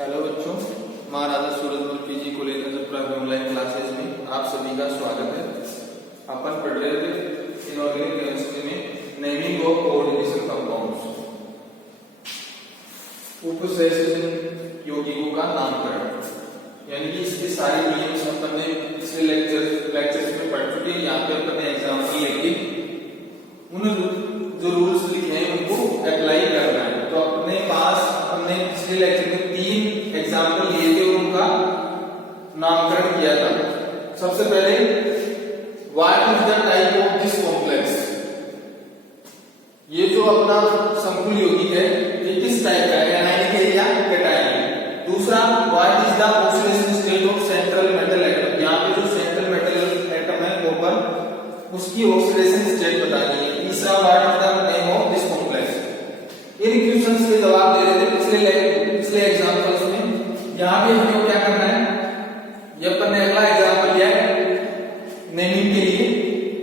Hello बच्चों, महाराजा Surajmal PG college नजरपुरा के online classes में आप सभी का स्वागत है। अपन पढ़ रहे थे इनऑर्गेनिक केमिस्ट्री में नेमिंग ऑफ कोऑर्डिनेशन कंपाउंड्स, उपसंयोजन यौगिकों का नामकरण, यानी कि इसके सारे नियम अपन ने पिछले लेक्चर्स में पढ़ चुके हैं। यहाँ पे अपन ने एग्जाम्पल लेके उन जो रूल्स लिखे हैं उनको अप्लाई करना है। तो अपने पास हमने पिछले लेक्चर में 3 एग्जाम्पल लिए थे और उनका नामकरण किया था। सबसे पहले what is the type of this complex, ये जो अपना संकुल यौगिक है ये किस टाइप का है, एनायनिक है या कैटायनिक। दूसरा, what is the oxidation state of central metal atom, यहाँ पे जो सेंट्रल मेटल एटम है कॉपर, उसकी ऑक्सीडेशन स्टेट बतानी है। तीसरा, what is the name of this complex. In questions के जवाब दे रहे थे पिछले एग्जांपल्स में। यहाँ भी हमें क्या करना है, ये अपन ने अगला एग्जांपल लिया है नेमिंग के लिए।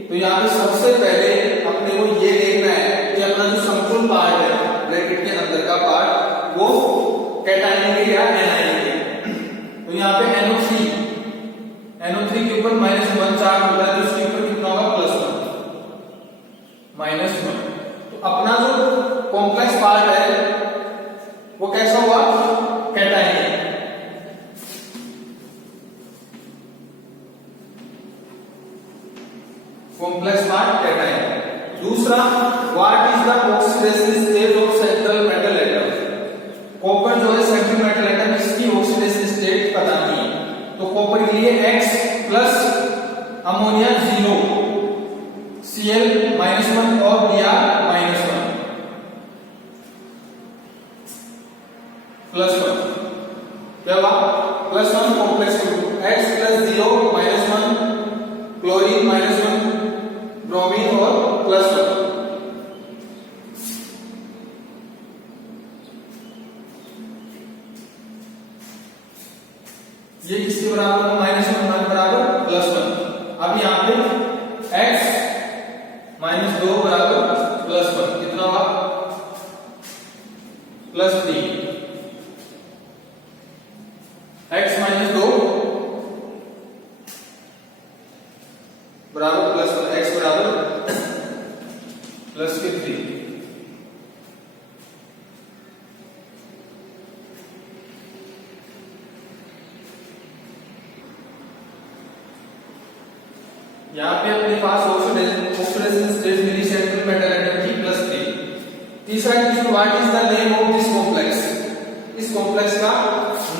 तो यहाँ पे सबसे पहले अपने को ये देखना है कि अपना जो संकुल पार्ट है ब्रैकेट के अंदर का पार्ट वो कैटायनिक है या एनायनिक है। तो यहाँ पे NO3 के ऊपर -1 चार्ज होता है, तो उसके ऊपर कितना होगा +1 तो अपना जो कॉम्प्लेक्स पार्ट है वो कैसा हुआ, कैटायनिक। Complex part cationic. दूसरा, what is the oxidation state of central metal atom, copper जो है सेंट्रल मेटल एटम, इसकी ऑक्सीडेशन स्टेट बतानी है। तो कॉपर के लिए X प्लस अमोनिया 0, Cl -1 और Br -1 +1 क्या हुआ, +1 complex group X plus 0 -1 chlorine -1 bromine और +1। ये किसके बराबर है, -1 बराबर +1। अब यहाँ पे X -2 बराबर +1 कितना हुआ, +3। X -2 बराबर +1, X बराबर +3। यहाँ पे अपने पास ऑक्सीडेशन स्टेट मिली सेंट्रल मेटल एटम की +3। तीसरा question, what is the name of this complex, इस कॉम्प्लेक्स का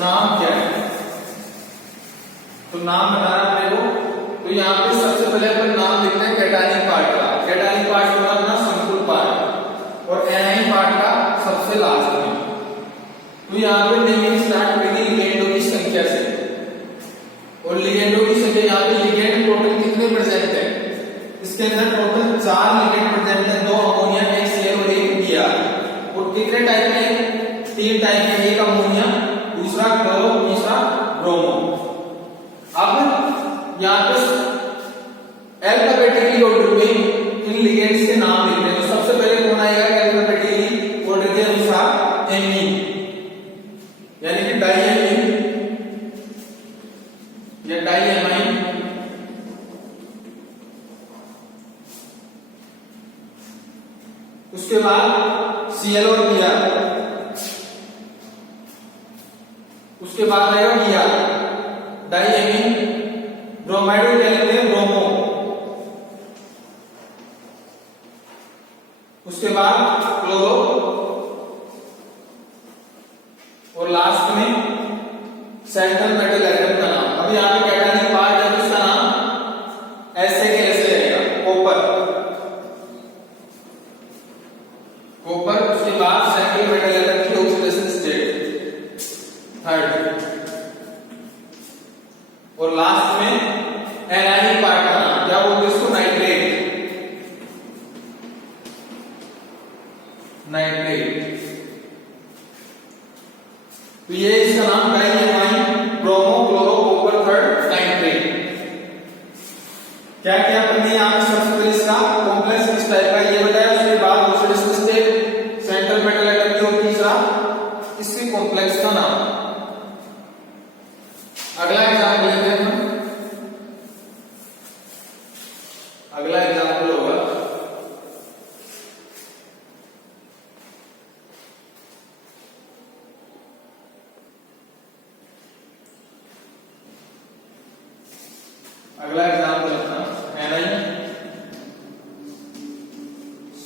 नाम क्या है। तो नाम बताना अपने को। तो यहाँ पे सबसे पहले अपन नाम लिखते हैं कैटायनिक पार्ट का। कैटायनिक पार्ट होगा अपना संकुल पार्ट और एनायनिक पार्ट का सबसे लास्ट में। तो यहाँ पे नेमिंग स्टार्ट करेंगे लिगेंडों की संख्या से, और लिगेंडों की संख्या यहाँ पे लिगेंड टोटल कितने प्रेजेंट है, इसके अंदर टोटल 4 लिगेंड प्रेजेंट है, 2 अमोनिया, 1 Cl और 1 Br। और कितने टाइप के, 3 टाइप के, एक अमोनिया, दूसरा क्लोरो, तीसरा ब्रोमो। अब यहाँ पे अल्फाबेटिकली ऑर्डर में इन लिगेंड्स के नाम लिखते हैं। तो सबसे पहले कौन आएगा अल्फाबेटिकली ऑर्डर के अनुसार, एमीन, यानी कि डाइएमीन या डाइएमाइन। उसके बाद Cl और Br, उसके बाद आएगा Br, डाइएमीन, ब्रोमाइड को क्या लिखते हैं, ब्रोमो। उसके बाद क्लोरो, और लास्ट में सेंट्रल मेटल एटम का नाम। अभी यहाँ पे कैटायनिक पार्ट है, इसका नाम ऐसे के ऐसे रहेगा, कॉपर। उसके बाद सेंट्रल मेटल एटम की ऑक्सीडेशन स्टेट 3rd, और लास्ट में एनायनिक पार्ट का नाम क्या बोलते हैं, इसको नाइट्रेट। तो ये इसका नाम diamine, bromo, chloro, copper, 3rd nitrate. क्या क्या हमने यहाँ पे सबसे पहले इसका कॉम्प्लेक्स किस टाइप का ये बताया, उसके बाद oxidation state, central metal atom की, और तीसरा इसके कॉम्प्लेक्स का नाम।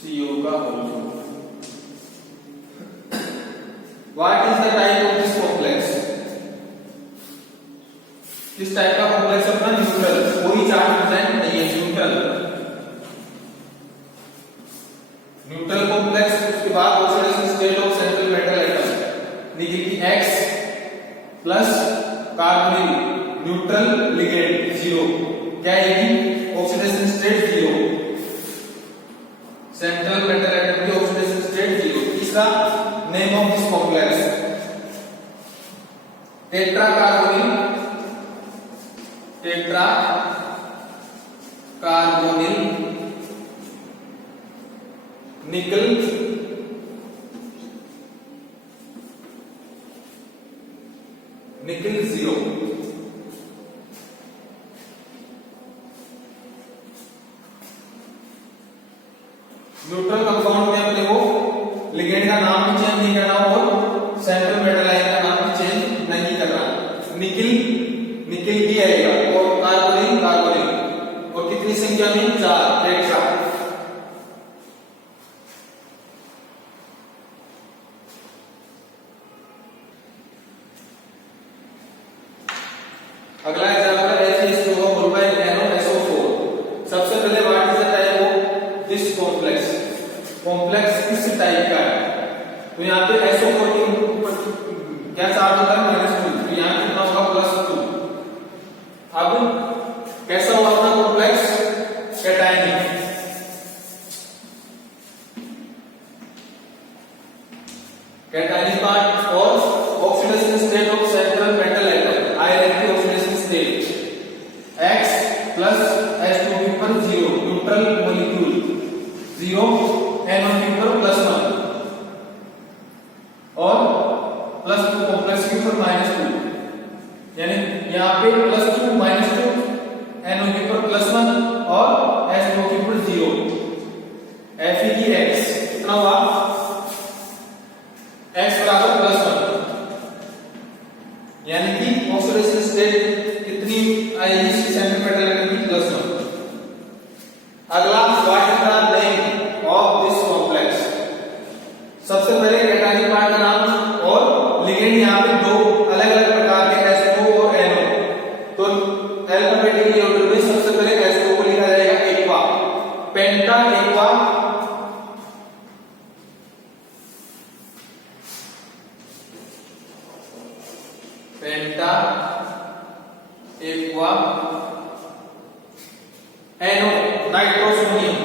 CO का whole. What is the type of this complex? किस टाइप का कॉम्प्लेक्स अपना? न्यूट्रल, कोई चार्ज प्रेजेंट नहीं है, न्यूट्रल। Neutral complex. उसके बाद oxidation state of central metal atom निकलेगी X plus carbonyl neutral ligand 0। क्या आएगी? Oxidation state 0। Central metal atom की ऑक्सीडेशन स्टेट 0। तीसरा name of this complex tetra carbonyl निकल निकल 0। न्यूट्रल कंपाउंड में अपने को लिगेंड का नाम भी चेंज नहीं करना और सेंट्रल मेटल आयन का नाम भी चेंज नहीं करना। निकल भी आएगा और कार्बोनिल और कितनी संख्या में? 4, टेट्रा। अगला एग्जांपल है NaOSO4। सबसे पहले what is the type of this complex? Complex किस टाइप का है? तो यहाँ पे SO4 के ऊपर क्या चार्ज होता है? -2। तो यहाँ कितना होगा? +2। अब कैसा हुआ अपना कॉम्प्लेक्स? कैटायनिक। कैटायनिक पार्ट और oxidation state of central metal atom iron की oxidation state X plus H2 पर 0 न्यूट्रल मॉलिक्यूल 0 NO2 पर +1 और +2 कॉम्प्लेक्स के ऊपर -2, यानी यहाँ पे +2 -2 NO2 पर +1 और H2 पर 0 FeX कितना हुआ? X बराबर +1, यानी कि ऑक्सीडेशन स्टेट कितनी आएगी? सेंट्रल मेटल एटम की +1। अगला what is the name of this complex? सबसे पहले कैटायनिक पार्ट का नाम और लिगेंड यहाँ पे दो अलग-अलग प्रकार के H2 और NO। तो अल्फाबेटिकली ऑर्डर में सबसे पहले H2 को लिखा जाएगा एक्वा, पेंटा एक्वा, पेंटा एक्वा NO नाइट्रोसोनियम,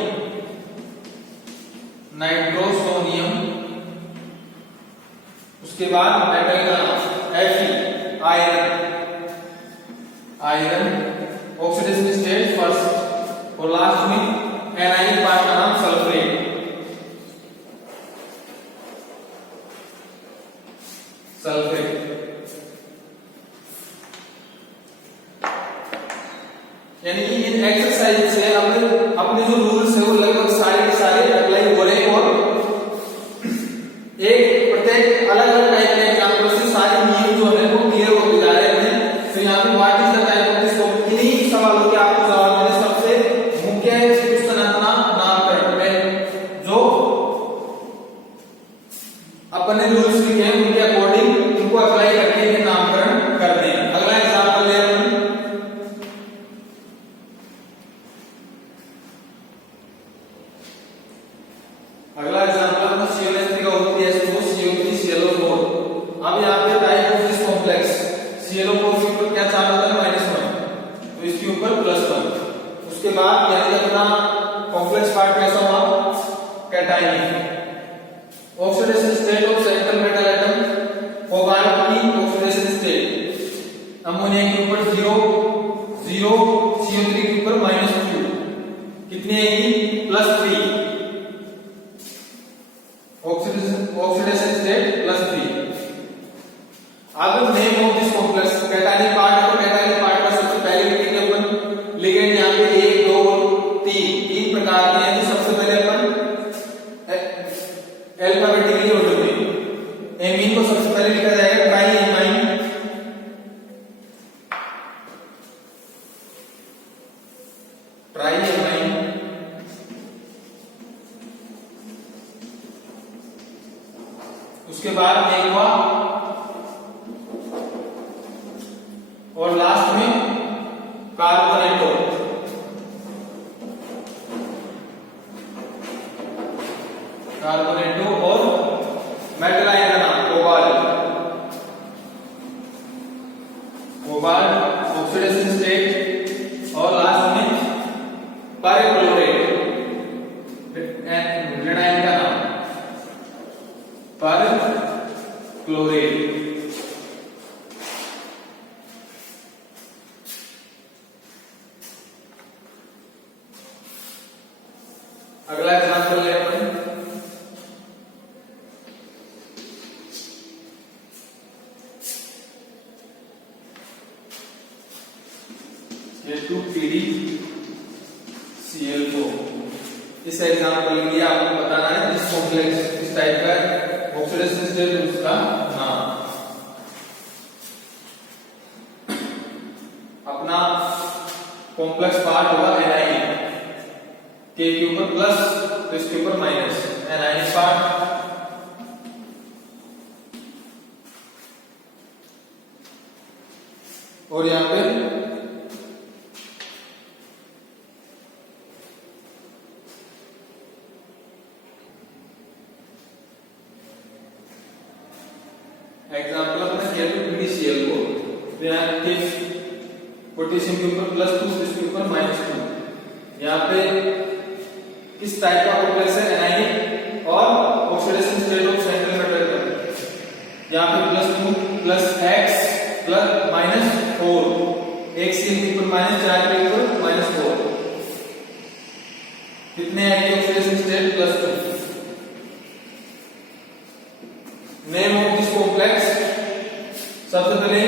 उसके बाद मेटल का नाम Fe iron oxidation state first, और लास्ट में एनायनिक पार्ट का नाम सल्फेट। यानी कि इन एक्सरसाइज से अपने जो रूल्स है वो लगभग सारे के सारे अप्लाई हो रहे हैं और एक प्रत्येक अलग अलग टाइप के एग्जांपल से सारे नियम जो है वो क्लियर होते जा रहे हैं। तो यहाँ पे what is the type of this complex, इन्हीं सवालों के आपको जवाब मैंने सबसे मुख्य क्वेश्चन अपना नामकरण में जो अपने रूल्स लिखे हैं उनके अकॉर्डिंग उनको अप्लाई करके ये नामकरण करते हैं। अगला एग्जांपल ले रहे हैं, अगला एग्जांपल अपना COS3 का होती है CO3 ClO4। अब यहाँ पे type of this complex ClO4 के ऊपर क्या चार्ज होता है? -1, तो इसके ऊपर +1। उसके बाद यानी अपना कॉम्प्लेक्स पार्ट कैसा हुआ? Cationic. Oxidation state of central metal atom cobalt की ऑक्सीडेशन स्टेट अमोनिया के ऊपर 0 CO3 के ऊपर -2 कितनी आएगी? +3 ऑक्सीडेशन स्टेट +3। अब name of this complex cationic part है, तो कैटायनिक पार्ट का सबसे पहले लिखेंगे अपन लिगेंड यहाँ पे 1 2 3 प्रकार के हैं। सबसे पहले अपन उसके बाद एक्वा और लास्ट में कार्बोनेटो। कार्बोनेटो और मेटल आयन का नाम कोबाल्ट। कोबाल्ट ऑक्सीडेशन स्टेट और लास्ट में परक्लोरेट। ऋण आयन का नाम परक्लोरेट। अगला एग्जांपल ले अपन H2PdCl4। इस एग्जांपल के लिए आपको बताना है जिस कॉम्प्लेक्स इस टाइप का ऑक्सीडेशन स्टेट उसका नाम। अपना कॉम्प्लेक्स पार्ट होगा एनाइन, के के ऊपर प्लस तो इसके ऊपर माइनस, एनाइन पार्ट। और यहां पे एग्जांपल अपना K2PdCl4। यहाँ के पोटेशियम के ऊपर +2 इसके ऊपर -2। यहाँ पे किस टाइप का कॉम्प्लेक्स है, एनाइन और oxidation state of central metal. यहाँ पे +2 +x +-4, एक सील के ऊपर -4 के ऊपर -4, कितने आएंगे oxidation state +2। Name of this complex, सबसे पहले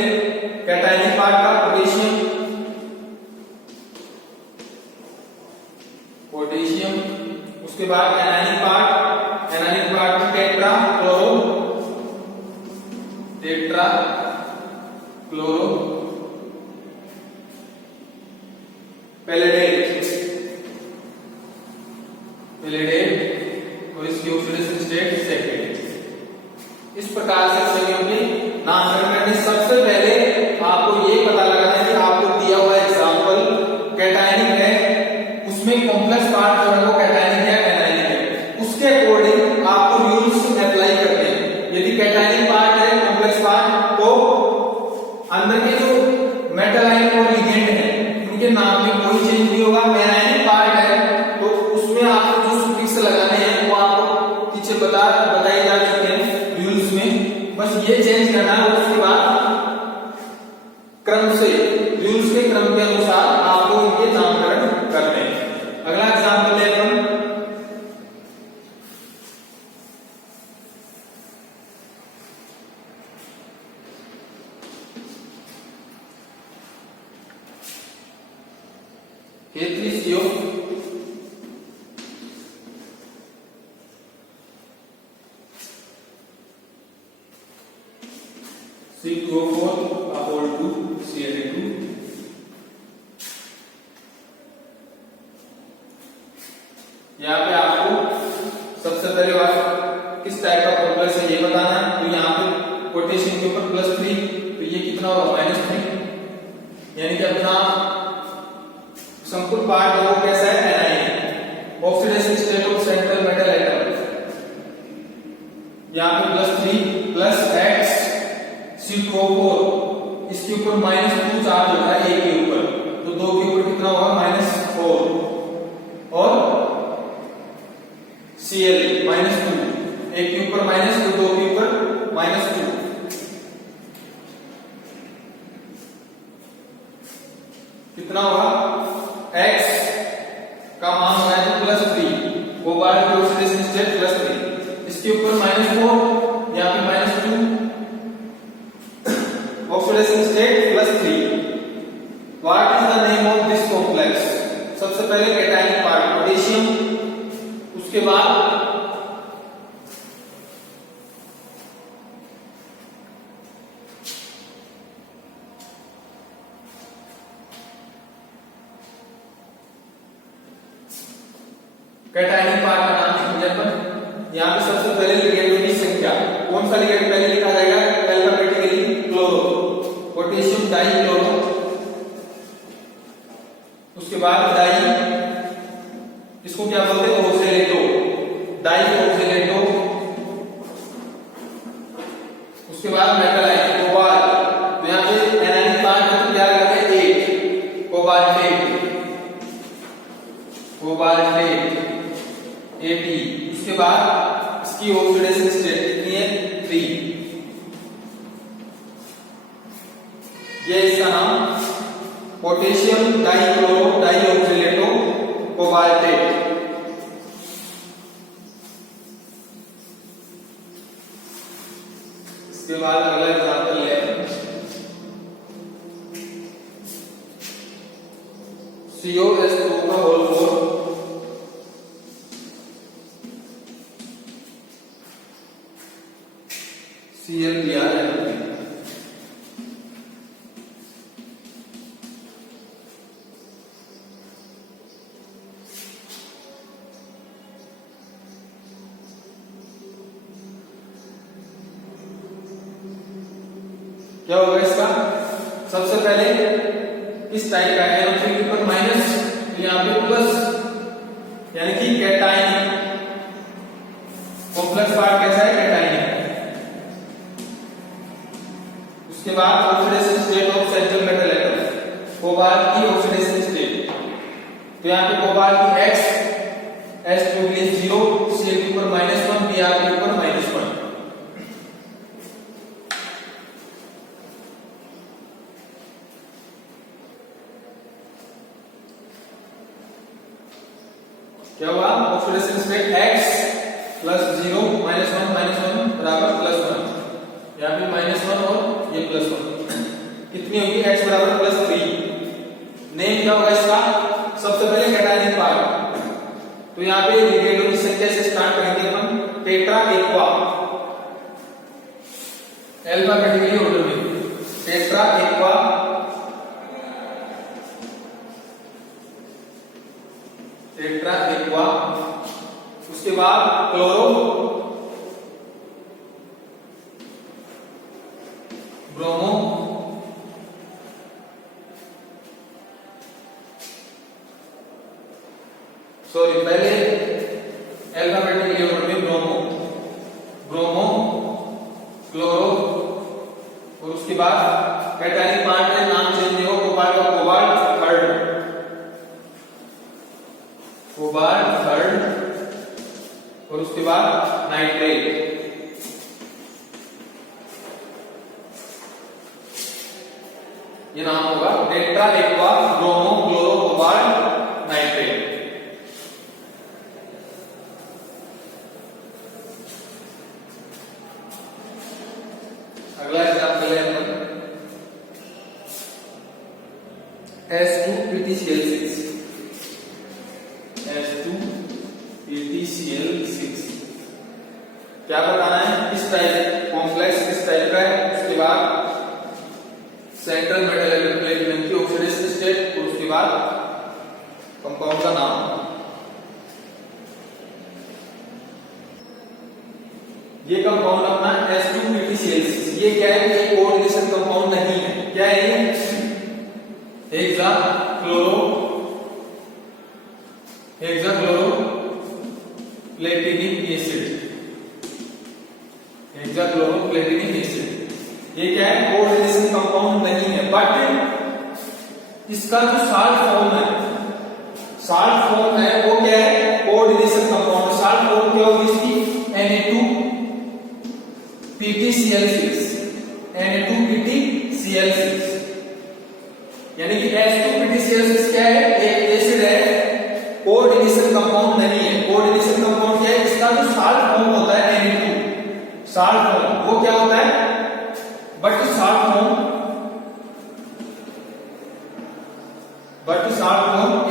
कैटायनिक पार्ट का पोटेशियम, पोटेशियम। उसके बाद एनायनिक पार्ट में टेट्रा क्लोरो पैलेडेट और इसकी ऑक्सीडेशन स्टेट सेकेंड। इस प्रकार से सभी नामकरण करने सबसे पहले आपको ये पता लगाना है कि आपको दिया हुआ एग्जांपल कैटायनिक है, उसमें कॉम्प्लेक्स पार्ट जो है वो कैटायनिक है एनायनिक है, उसके अकॉर्डिंग आपको रूल्स अप्लाई करने हैं। यदि कैटायनिक पार्ट है कॉम्प्लेक्स पार्ट, तो अंदर के जो मेटल आयन और लिगेंड है उनके नाम में कोई चेंज नहीं होगा। एनायनिक पार्ट है तो उसमें आपको जो सुफिक्स लगाने हैं वो आपको पीछे बताए जा चुके हैं रूल्स में, बस ये चेंज करना है। उसके बाद क्रम से रूल्स के क्रम के अनुसार आपको इनके नामकरण करने हैं। अगला एग्जांपल ले अपन K3CO C2O4/2 Cl2। यहाँ पे आपको सबसे पहले बात किस टाइप का कॉम्प्लेक्स है ये बताना है। तो यहाँ पे पोटेशियम के ऊपर +3 तो ये कितना होगा -3, यानी कि अपना संपूर्ण पार्ट वो कैसा है A9. Oxidation state of central metal atom, यहाँ पे +3 +x C2O4, इसके ऊपर -2 चार्ज होता है एक के ऊपर, तो 2 के ऊपर कितना होगा -4 और Cl -2, एक के ऊपर -2 2 के ऊपर -2, कितना होगा x का मान होगा +3, कोबाल्ट की ऑक्सीडेशन स्टेट +3, इसके ऊपर -4 यहाँ पे -2 oxidation state +3। What is the name of this complex? सबसे पहले कैटायनिक पार्ट पोटेशियम, उसके बाद कैटायनिक पार्ट का नाम लिखेंगे अपन। यहाँ पे सबसे पहले लिगेंड की संख्या, कौन कौन सा लिगेंड पहले लिखा जाएगा अल्फाबेटिकली? क्लोरो, पोटेशियम डाइक्लोरो, उसके बाद डाई, इसको क्या बोलते हैं? ऑक्सलेटो, डाई ऑक्सलेटो, उसके बाद मेटलाइट, कोबाल्ट। तो यहाँ पे एनायनिक पार्ट में क्या लगाते हैं? 8, कोबाल्टेट, कोबाल्टेट 80। उसके बाद इसकी ऑक्सीडेशन स्टेट कितनी है? 3। ये इसका नाम पोटेशियम डाइक्लोरो डाइऑक्सिलेटो कोबाल्टेट। इसके बाद अगला एग्जांपल ले COS2 का होल 4 ClBr। क्या होगा इसका? सबसे पहले इस टाइप का है के ऊपर माइनस, तो यहाँ पे प्लस, यानी कि कैटायन। कॉम्प्लेक्स पार्ट कैसा है? कैटायन। उसके बाद oxidation state of central metal atom, cobalt की ऑक्सीडेशन स्टेट। तो यहाँ पे कोबाल्ट की X, H2 के लिए 0, Cl के ऊपर -1, Br के ऊपर -1। क्या हुआ? ऑक्सीडेशन स्टेट X प्लस 0 -1 बराबर +1। यहाँ पे -1 और ये +1 कितनी होगी? X बराबर +3। नेम क्या होगा इसका? सबसे पहले कैटायनिक पार्ट, तो यहाँ पे लिगेंडों की संख्या से स्टार्ट करेंगे हम। टेट्रा एक्वा, अल्फाबेटिकली ऑर्डर में, टेट्रा एक्वा, टेट्रा एक्वा। उसके बाद क्लोरो, ब्रोमो, सॉरी पहले अल्फाबेटिकली ऑर्डर में ब्रोमो, ब्रोमो, क्लोरो, और उसके बाद कैटायनिक पार्ट का नाम चेंज हो, कोबाल्ट का कोबाल्ट थर्ड, कोबाल्ट थर्ड, और उसके बाद नाइट्रेट। ये नाम होगा tetra aqua bromo chloro cobalt nitrate. अगला एग्जांपल है अपन S2PtCl6, S2PtCl6 क्या बताना है? इस टाइप कॉम्प्लेक्स किस टाइप का है, उसके बाद सेंट्रल मेटल एटम प्लेटिनम की ऑक्सीडेशन स्टेट, और उसके बाद कंपाउंड का नाम। ये कंपाउंड अपना S2PtCl6, ये क्या है? ये कोऑर्डिनेशन कंपाउंड नहीं है। क्या है ये? हेक्साक्लोरो, हेक्साक्लोरो प्लेटिनिक एसिड, हेक्साक्लोरो प्लेटिनिक एसिड। ये क्या है? कोऑर्डिनेशन कंपाउंड नहीं है, बट इसका जो साल्ट फॉर्म है, साल्ट फॉर्म है वो क्या है? Coordination compound. साल्ट फॉर्म क्या होगी इसकी? Na2PtCl6, Na2PtCl6, यानी कि S2PtCl6 क्या है? एक एसिड है, कोऑर्डिनेशन कंपाउंड नहीं है। कोऑर्डिनेशन कंपाउंड क्या है? इसका जो साल्ट फॉर्म होता है Na2, साल्ट फॉर्म वो क्या होता है? But salt form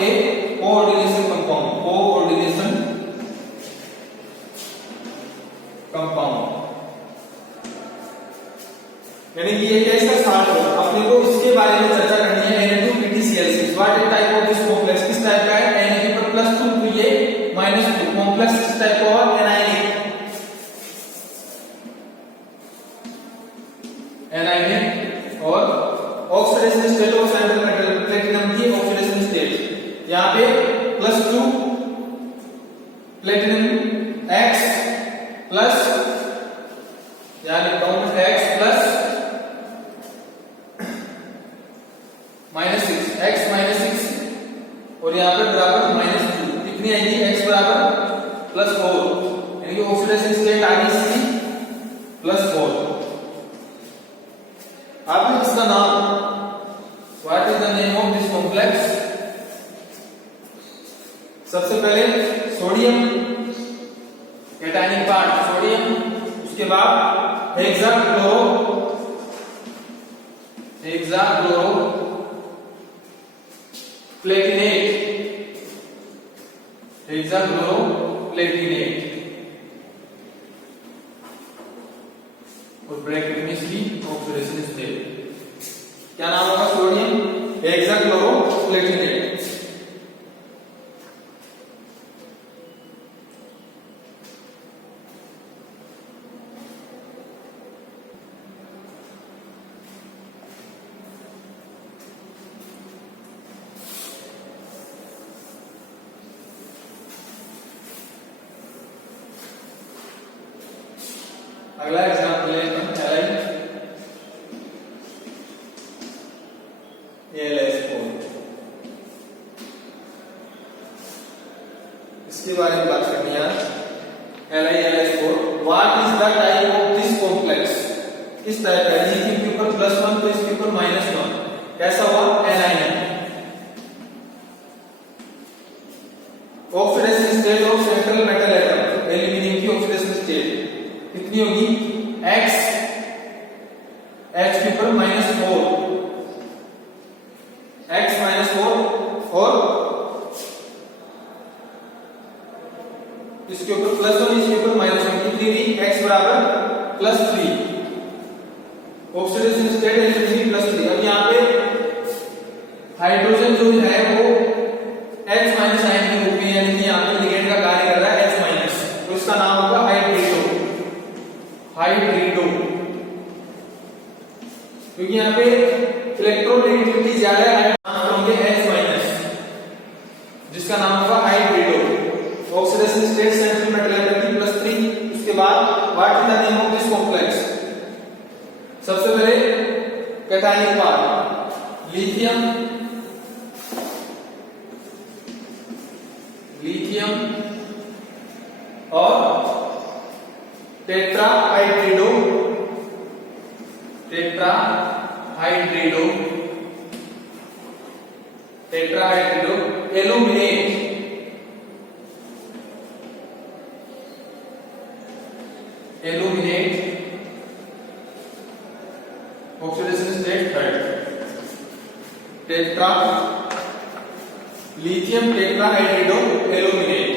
A coordination compound, coordination compound, यानी कि ये क्या इसका साल्ट फॉर्म। अपने को इसके बारे में चर्चा करनी है। Na2PtCl6 what is type of this complex? किस टाइप का है? Na के ऊपर +2, तो ये -2 कॉम्प्लेक्स किस टाइप का है? एनायनिक। x प्लस यानी लिखता हूं x प्लस -6 x -6 और यहां पे बराबर -2 कितनी आएगी x बराबर +4 यानी कि ऑक्सीडेशन स्टेट आ गई C +4। अब इसका नाम what is the name of this complex. सबसे पहले सोडियम कैटायनिक पार्ट सोडियम, उसके बाद हेक्साक्लोरो प्लेटिनेट और ब्रैकेट में इसकी ऑक्सीडेशन स्टेट क्या नाम होगा सोडियम हेक्साक्लोरो प्लेटिनेट। अगला एग्जांपल है AlS4। इसके बारे में बात करनी है AlS4। What is the type of this complex. किस टाइप का, लिथियम के ऊपर +1 तो इसके ऊपर -1 कैसा हुआ A9. Oxidation state of central metal atom aluminium की ऑक्सीडेशन स्टेट कितनी होगी x के ऊपर -4 x -4 और इसके ऊपर +1 इसके ऊपर -1 कितनी हुई x बराबर +3 ऑक्सीडेशन स्टेट एल्यूमिनियम +3। अब यहाँ पे हाइड्रोजन जो है वो H- आयन के रूप में यानी कि यहाँ पे लिगेंड का कार्य कर रहा है H-, तो इसका नाम होगा हाइड्रिडो क्योंकि यहाँ पे इलेक्ट्रोनेगेटिविटी ज्यादा है होंगे H-, जिसका नाम होगा hydrido. Oxidation state central metal atom +3। उसके बाद what is the name of this complex. सबसे पहले कैटायनिक पार्ट लिथियम और tetrahydrido aluminate oxidation state third lithium tetrahydrido aluminate.